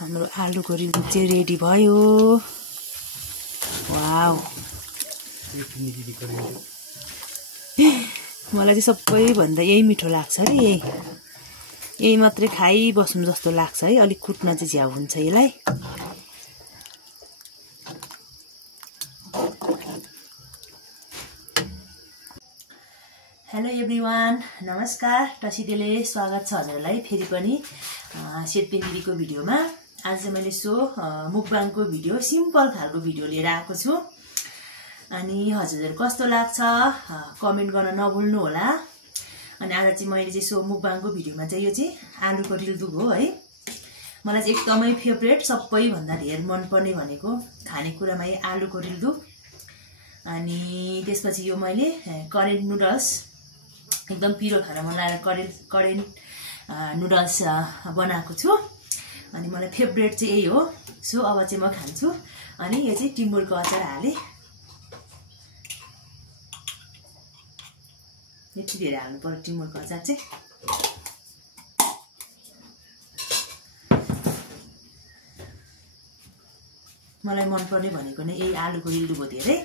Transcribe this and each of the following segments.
हाम्रो आलुको रिल्दुक चाहिँ रेडी भयो। वाउ, मलाई चाहिँ सबैभन्दा यही मिठो लाग्छ रे। यही मात्रै खाइबस्नु जस्तो लाग्छ है। अलिक कुट्न चाहिँ झ्याउ हुन्छ यसलाई। हेलो एभ्रिवान, नमस्कार। टसिडेले स्वागत छ हजुरलाई फेरि पनि सेतपेन दिदीको भिडियोमा। आज चाहिँ मैले मुकबाङको भिडियो, सिम्पल खालको भिडियो लिएर आएको छु। अनि हजुरहरू कस्तो लाग्छ कमेन्ट गर्न नभुल्नु होला। अनि आज चाहिँ मैले चाहिँ मुकबाङको भिडियोमा चाहिँ यो चाहिँ आलुको रिल्दुक हो है। मलाई चाहिँ एकदमै फेभरेट, सबैभन्दा धेर मनपर्ने भनेको खानेकुरामा यही आलुको रिल्दुक। अनि त्यसपछि यो मैले करेन्ट नुडल्स, एकदम पिरो खान मन लागेर करेन्ट नुडल्स बनाएको छु। अनि मलाई फेभरेट चाहिँ यही हो। अब चाहिँ म खान्छु। अनि यो चाहिँ टिमुरको अचार हालेँ। यति धेरै हाल्नु पर्यो टिमुरको अचार चाहिँ। मलाई मनपर्ने भनेको नै यही आलुको रिल्दुक हो धेरै।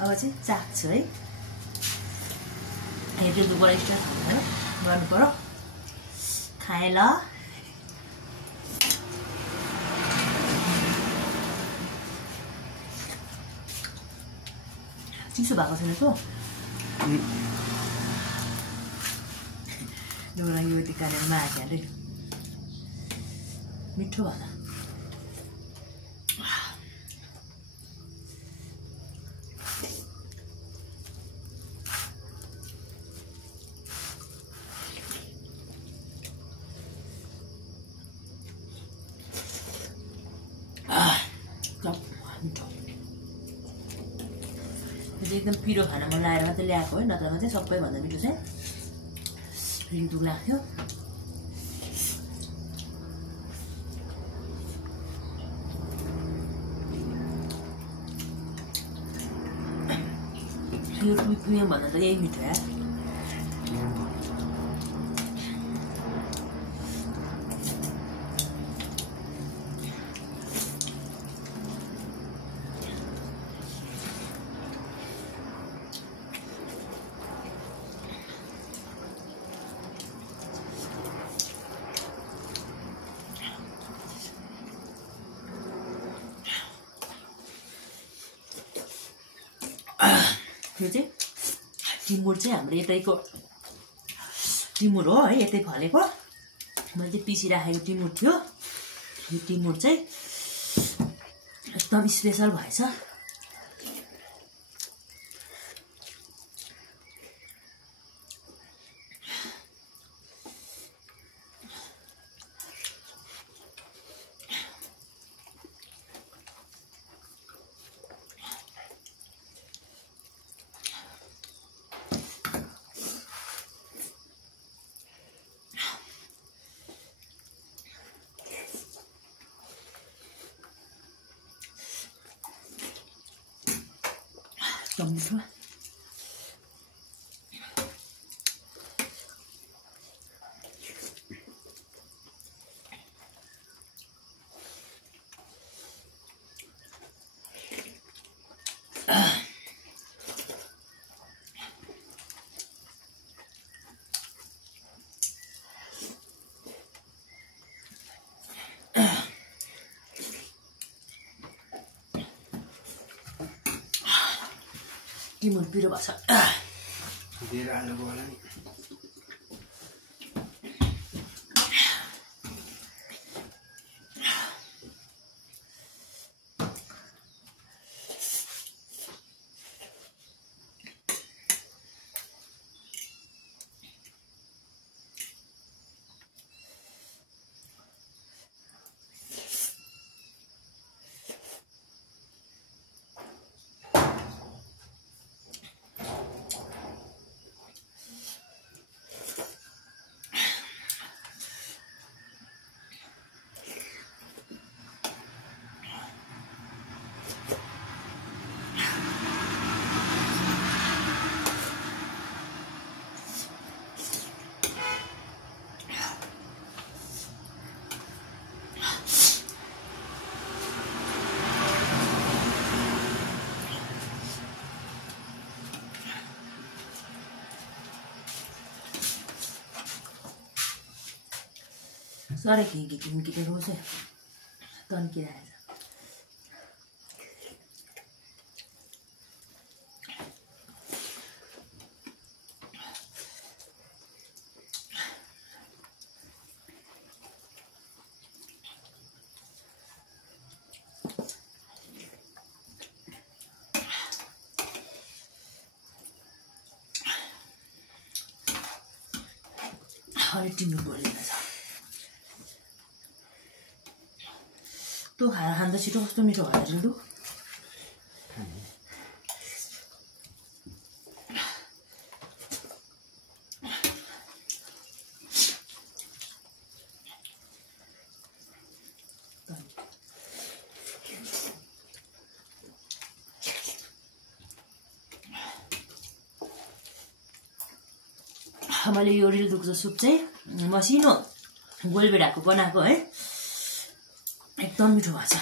अब चाहिँ चाख्छु है। रिल्दुकबाट स्टार्ट गर्नु पर्यो। खाएँ ल। चिसो भएको छैन त एउटा यो यति कारणमा आएको अरे मिठो भएन। एकदम पिरो खाना मन लागेर मात्रै ल्याएको है, नत्र चाहिँ सबैभन्दा मिठो चाहिँ रिल्दुक लाग्थ्यो। यो पुग्यो भन्दा त यही मिठो यार। यो चाहिँ टिमुर चाहिँ हाम्रो यतैको टिमुर हो है, यतै फलेको। मैले चाहिँ पिसिराखेको टिमुर थियो। यो टिमुर चाहिँ एकदम स्पेसल भएछ। मिठो। टिमुर पिरो भएको छ। धेरै हाल्नुको होला नि। साह्रै खिटेको चाहिँ तन्किरहेछ। अलिक टिमुर बोलिरहेछ। तँ खाएर खाँदा छिटो कस्तो मिठो भएर लु। मैले यो रिल दुख्छ सुप चाहिँ मसिनो गोलभेडाको बनाएको है, एकदम मिठो भएको छ।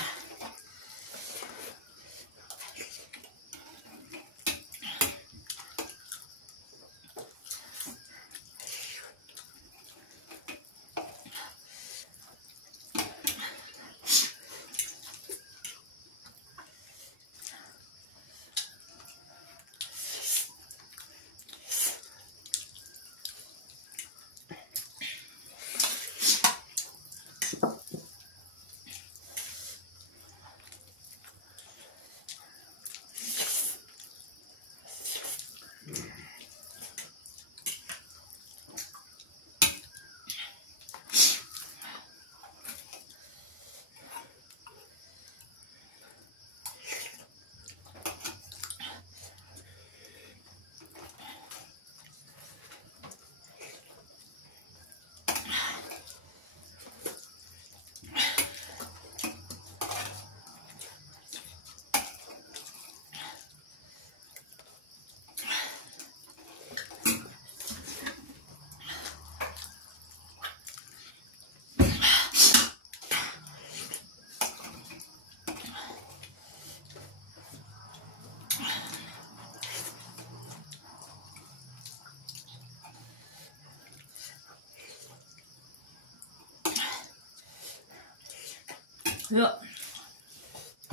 यो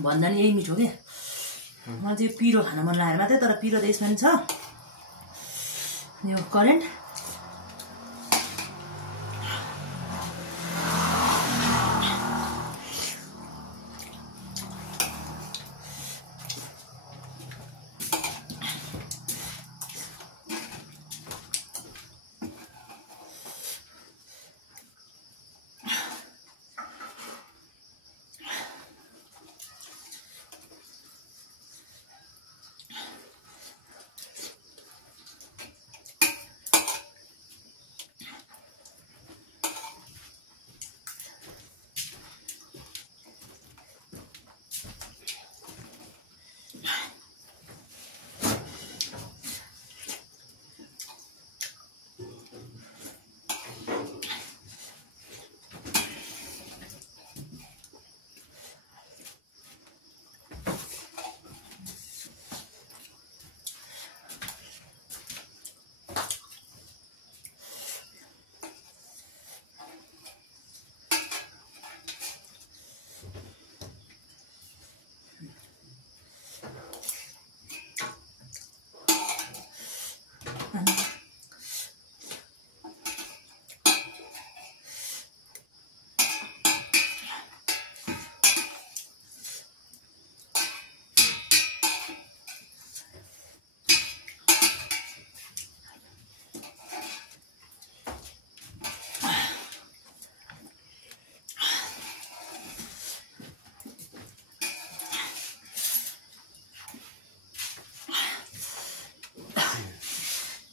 भन्दा नि यही मिठो के। मलाई चाहिँ पिरो खान मन लागेर मात्रै, तर पिरो त यसमा नि छ। यो करेन्ट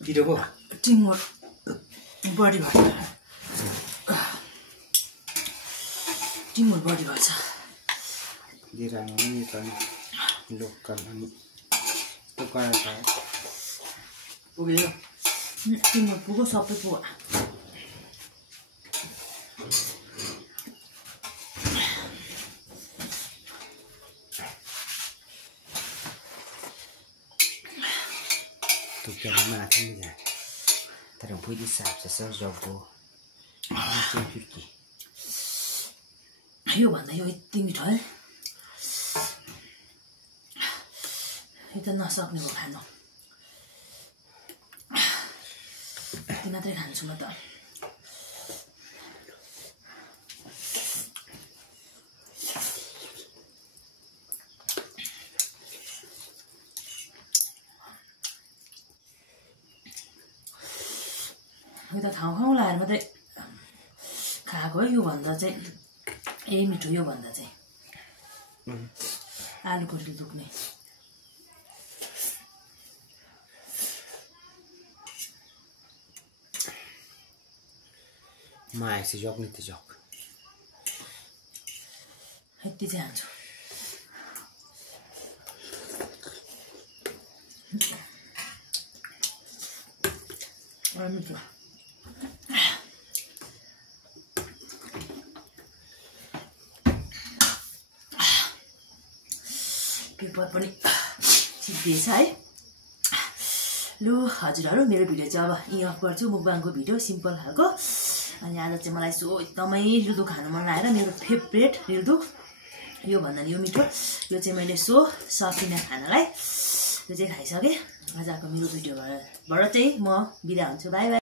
पिरो हो टिमुर बढी भन्छ। टिमुर बढी भन्छ। जिरामा पनि त लोकल अनि त्यो कराएर पुग्यो। टिमुर पुग्यो, सबै पुग्यो। Tukar mati ni dah. Terang pun disap sesal jogo. Macam Turki. योभन्दा यो यति मिठो है, यो त नसक्ने हो खानु, यति मात्रै खान्छु म त। यो त खाउँ खाउँ लगाएर मात्रै खाएको है, योभन्दा चाहिँ यही मिठो, योभन्दा चाहिँ आलुको रिल दुख्ने। म आएपछि जग नि त्यो जग यति चाहिँ हान्छु। मिठो पेपर पनि सिद्धिएछ है। लु हजुरहरू, मेरो भिडियो चाहिँ अब यहीँ अफ गर्छु, मुकबाङको भिडियो सिम्पल खालको। अनि आज चाहिँ मलाई सो एकदमै रिल्दुक खानु मन लागेर, मेरो फेभरेट रिल्दुक, योभन्दा नि यो मिठो, यो चाहिँ मैले सो सकिनँ खानलाई, यो चाहिँ खाइसकेँ। आजको मेरो भिडियोबाट चाहिँ म बिदा हुन्छु, बाई बाई।